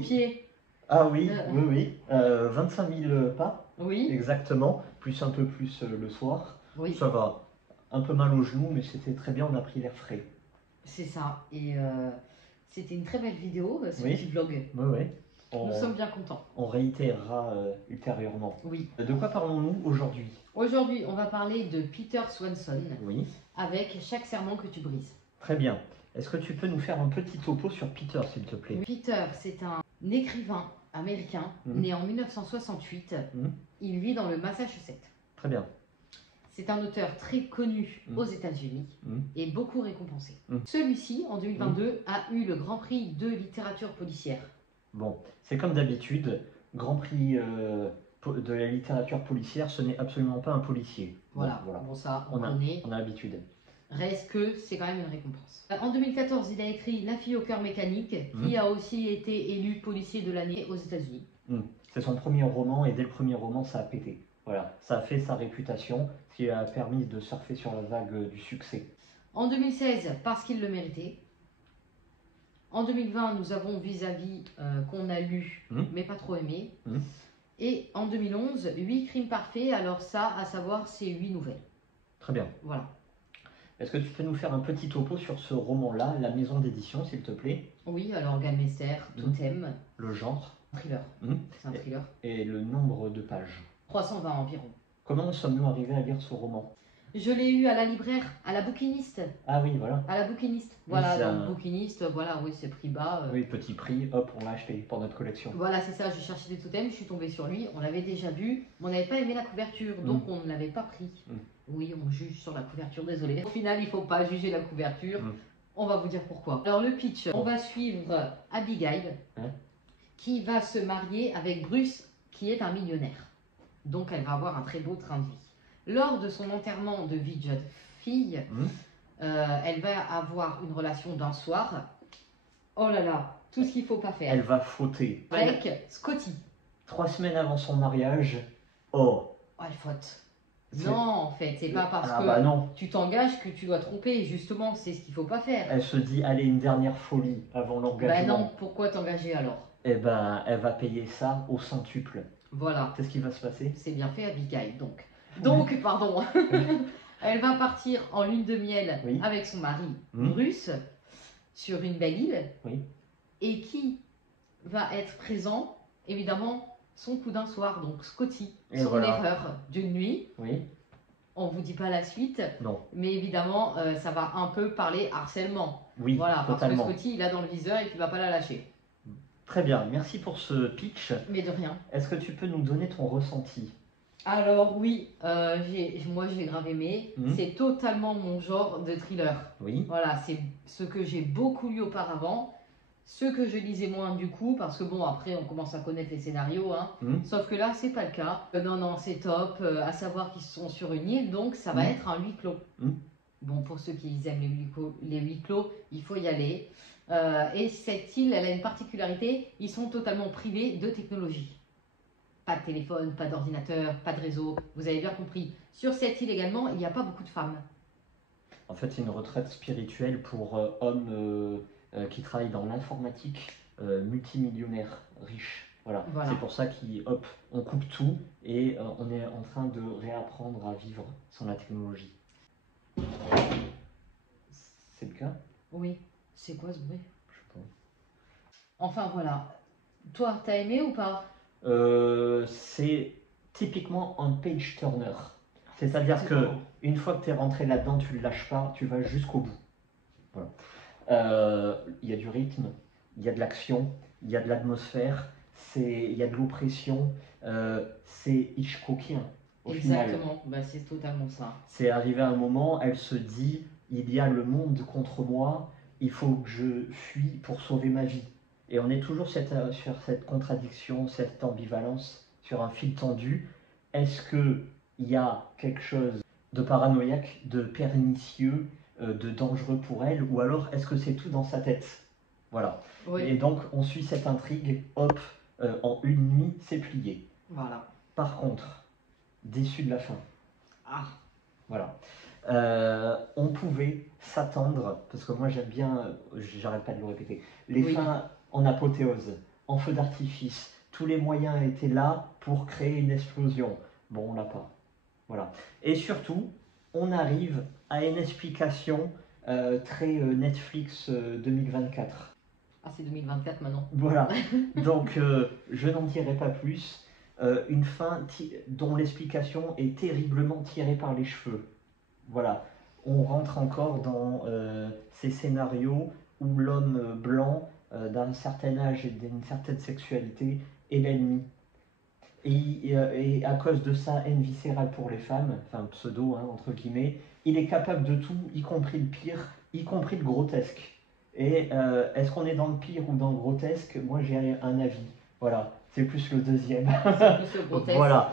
pied. Ah oui, oui, oui. 25 000 pas, Oui, exactement. Plus un peu plus le soir. oui, Ça va. Un peu mal aux genoux, mais c'était très bien, on a pris l'air frais. c'est ça. Et c'était une très belle vidéo, ce Oui. petit vlog. Oui, oui. Nous sommes bien contents. On réitérera ultérieurement. Oui. De quoi parlons-nous aujourd'hui? Aujourd'hui, on va parler de Peter Swanson Oui. avec Chaque serment que tu brises. Très bien. Est-ce que tu peux nous faire un petit topo sur Peter, s'il te plaît? Peter, c'est un écrivain américain né en 1968. Il vit dans le Massachusetts. Très bien. C'est un auteur très connu aux États-Unis et beaucoup récompensé. Celui-ci, en 2022, a eu le Grand Prix de littérature policière. Bon, c'est comme d'habitude, Grand Prix de la littérature policière, ce n'est absolument pas un policier. Voilà, bon ça, on connaît. On a l'habitude. Reste que c'est quand même une récompense. En 2014, il a écrit La fille au cœur mécanique, qui a aussi été élu policier de l'année aux États-Unis. C'est son premier roman et dès le premier roman, ça a pété. Voilà, ça a fait sa réputation, ce qui a permis de surfer sur la vague du succès. En 2016, parce qu'il le méritait. En 2020, nous avons Vis-à-vis qu'on a lu, mais pas trop aimé. Et en 2011, 8 crimes parfaits, alors ça, à savoir, c'est 8 nouvelles. Très bien. Voilà. Est-ce que tu peux nous faire un petit topo sur ce roman-là, la maison d'édition, s'il te plaît? Oui, alors Galmeister, Totem. Le genre? Thriller. C'est un thriller. Et le nombre de pages? 320 environ. Comment sommes-nous arrivés à lire ce roman? Je l'ai eu à la libraire, à la bouquiniste. Ah oui, voilà. À la bouquiniste. Voilà, donc bouquiniste, voilà, oui, c'est prix bas. Oui, petit prix, hop, on l'a acheté pour notre collection. Voilà, c'est ça, je cherchais des totems, je suis tombée sur lui, on l'avait déjà vu, mais on n'avait pas aimé la couverture, donc on ne l'avait pas pris. Oui, on juge sur la couverture, désolé. Au final, il ne faut pas juger la couverture, on va vous dire pourquoi. Alors le pitch, on va suivre Abigail, qui va se marier avec Bruce, qui est un millionnaire. Donc elle va avoir un très beau train de vie. Lors de son enterrement de vie de jeune fille, elle va avoir une relation d'un soir. Oh là là, tout ce qu'il ne faut pas faire. Elle va fauter. Avec Scotty. 3 semaines avant son mariage, oh elle faute. Non, en fait, c'est pas parce que tu t'engages que tu dois tromper. Justement, c'est ce qu'il faut pas faire. Elle se dit, allez, une dernière folie avant l'engagement. Ben non, pourquoi t'engager alors? Eh ben, elle va payer ça au centuple. Voilà. Qu'est-ce qui va se passer? C'est bien fait, Abigail, donc. Donc, pardon. Elle va partir en lune de miel avec son mari, Bruce, sur une belle île. Et qui va être présent, évidemment, son coup d'un soir, donc Scotty, son erreur d'une nuit. On ne vous dit pas la suite, mais évidemment, ça va un peu parler harcèlement. Voilà, totalement. parce que Scotty, il a dans le viseur et tu ne vas pas la lâcher. Très bien, merci pour ce pitch. Mais de rien. Est-ce que tu peux nous donner ton ressenti? Alors oui, moi j'ai grave aimé. C'est totalement mon genre de thriller. Voilà, c'est ce que j'ai beaucoup lu auparavant. Ce que je lisais moins du coup, parce que bon, après on commence à connaître les scénarios, sauf que là c'est pas le cas. Non, c'est top, à savoir qu'ils sont sur une île, donc ça va être un huis clos. Bon, pour ceux qui aiment les huis clos, il faut y aller. Et cette île, elle a une particularité, ils sont totalement privés de technologie. Pas de téléphone, pas d'ordinateur, pas de réseau, vous avez bien compris. Sur cette île également, il n'y a pas beaucoup de femmes. En fait, c'est une retraite spirituelle pour hommes qui travaillent dans l'informatique, multimillionnaires, riches. Voilà. C'est pour ça qu'on coupe tout et on est en train de réapprendre à vivre sans la technologie. C'est le cas? Oui. C'est quoi ce bruit? Je sais pas. Enfin voilà. Toi, t'as aimé ou pas? C'est typiquement un page turner. C'est-à-dire que une fois que tu es rentré là-dedans, tu ne le lâches pas, tu vas jusqu'au bout. Voilà. Il y a du rythme, il y a de l'action, il y a de l'atmosphère, il y a de l'oppression, c'est Hitchcockien. Exactement, bah, c'est totalement ça. C'est arrivé à un moment, elle se dit, il y a le monde contre moi, il faut que je fuis pour sauver ma vie. Et on est toujours sur cette contradiction, cette ambivalence, sur un fil tendu. Est-ce qu'il y a quelque chose de paranoïaque, de pernicieux, de dangereux pour elle, ou alors est-ce que c'est tout dans sa tête? Voilà. Et donc on suit cette intrigue, hop, en une nuit, c'est plié. Voilà. Par contre, déçu de la fin. Ah. Voilà. On pouvait s'attendre, parce que moi j'aime bien, j'arrête pas de le répéter, les fins en apothéose, en feu d'artifice. Tous les moyens étaient là pour créer une explosion. Bon, on l'a pas. Voilà. Et surtout, on arrive à une explication très Netflix 2024. Ah, c'est 2024 maintenant. Voilà. Donc, je n'en dirai pas plus. Une fin dont l'explication est terriblement tirée par les cheveux. Voilà. On rentre encore dans ces scénarios où l'homme blanc d'un certain âge et d'une certaine sexualité est l'ennemi. Et à cause de sa haine viscérale pour les femmes, enfin pseudo, hein, entre guillemets, il est capable de tout, y compris le pire, y compris le grotesque. Et est-ce qu'on est dans le pire ou dans le grotesque? Moi j'ai un avis. Voilà, c'est plus le deuxième. C'est plus le grotesque, voilà.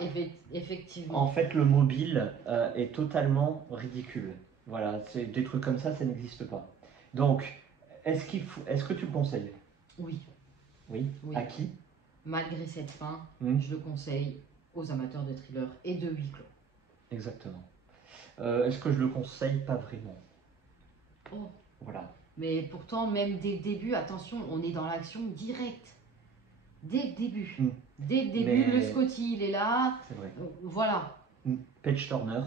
Effectivement. En fait, le mobile est totalement ridicule. Voilà, des trucs comme ça n'existe pas. Donc, est-ce que tu le conseilles? Oui. Oui. À qui? Malgré cette fin, je le conseille aux amateurs de thriller et de huis clos. Exactement. Est-ce que je le conseille? Pas vraiment. Oh. Voilà. Mais pourtant, même dès le début, attention, on est dans l'action directe. Dès le début. Dès le début, le Scotty, il est là. C'est vrai. Voilà. Page Turner.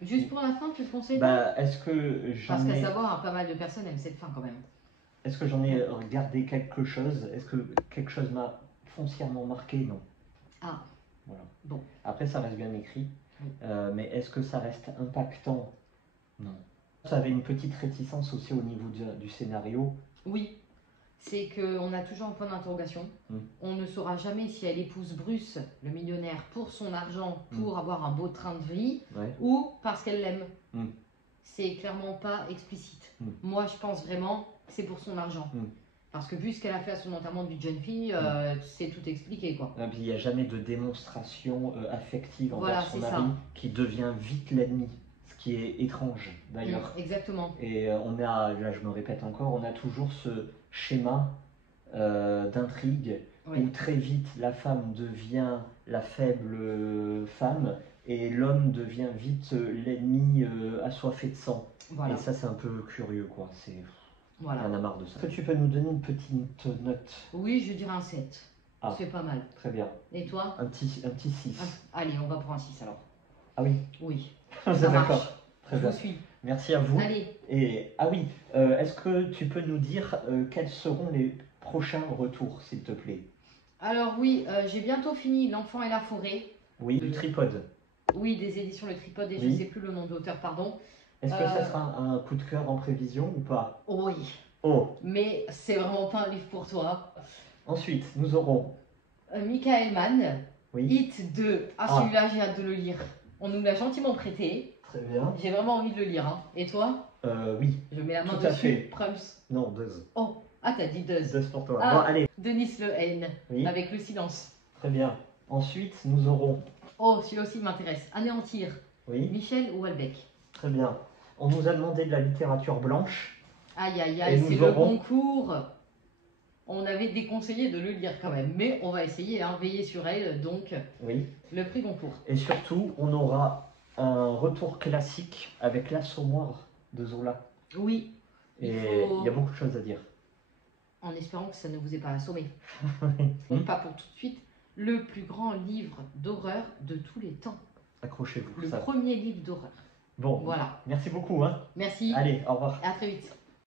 Juste pour la fin, tu le conseilles? Est-ce que Parce qu'à savoir, pas mal de personnes aiment cette fin quand même. Est-ce que j'en ai regardé quelque chose? Est-ce que quelque chose m'a foncièrement marqué? Non. Ah. Voilà. Bon. Après, ça reste bien écrit. Oui. Mais est-ce que ça reste impactant? Non. Ça avait une petite réticence aussi au niveau du scénario. Oui. C'est qu'on a toujours un point d'interrogation. On ne saura jamais si elle épouse Bruce, le millionnaire, pour son argent, pour avoir un beau train de vie, ou parce qu'elle l'aime. C'est clairement pas explicite. Moi, je pense vraiment que c'est pour son argent. Parce que vu ce qu'elle a fait à son enterrement de vie de jeune fille, c'est tout expliqué, quoi. Et puis, il n'y a jamais de démonstration affective envers son mari, qui devient vite l'ennemi. Ce qui est étrange, d'ailleurs. Exactement. Et là je me répète encore, on a toujours ce schéma d'intrigue où très vite la femme devient la faible femme et l'homme devient vite l'ennemi assoiffé de sang. Voilà. Et ça, c'est un peu curieux, quoi. Voilà. On en a marre de ça. Est-ce que tu peux nous donner une petite note? Oui, je dirais un 7. C'est pas mal. Très bien. Et toi? Un petit 6. Allez, on va pour un 6 alors. Ah oui? Oui. D'accord. Très bien. Je vous suis. Merci à vous. Allez. Et est-ce que tu peux nous dire quels seront les prochains retours, s'il te plaît? Alors oui, j'ai bientôt fini L'Enfant et la forêt. Oui, du Tripode. Oui, des éditions Le Tripode et je ne sais plus le nom de l'auteur, pardon. Est-ce que ça sera un coup de cœur en prévision ou pas? Oui. Oh. Mais c'est vraiment pas un livre pour toi. Ensuite, nous aurons Michael Mann, Hit 2. Ah, celui-là, j'ai hâte de le lire. On nous l'a gentiment prêté. Très bien. J'ai vraiment envie de le lire. Hein. Et toi? Oui. Je mets la main dessus. Prums. Non, Duz. Oh, t'as dit Duz. Duz pour toi. Ah, bon, allez. Denis Lehane, avec Le Silence. Très bien. Ensuite, nous aurons... Oh, celui-là aussi m'intéresse. Anéantir. Michel Houellebecq. Très bien. On nous a demandé de la littérature blanche. Aïe, aïe, aïe, c'est le concours. On avait déconseillé de le lire quand même, mais on va essayer, hein, veiller sur elle, donc le prix Goncourt. Et surtout, on aura un retour classique avec L'Assommoir de Zola. Oui. Et il y a beaucoup de choses à dire. En espérant que ça ne vous ait pas assommé. Donc pas pour tout de suite, le plus grand livre d'horreur de tous les temps. Accrochez-vous. Le premier livre d'horreur. Bon, voilà. Merci beaucoup. Hein. Merci. Allez, au revoir. À très vite.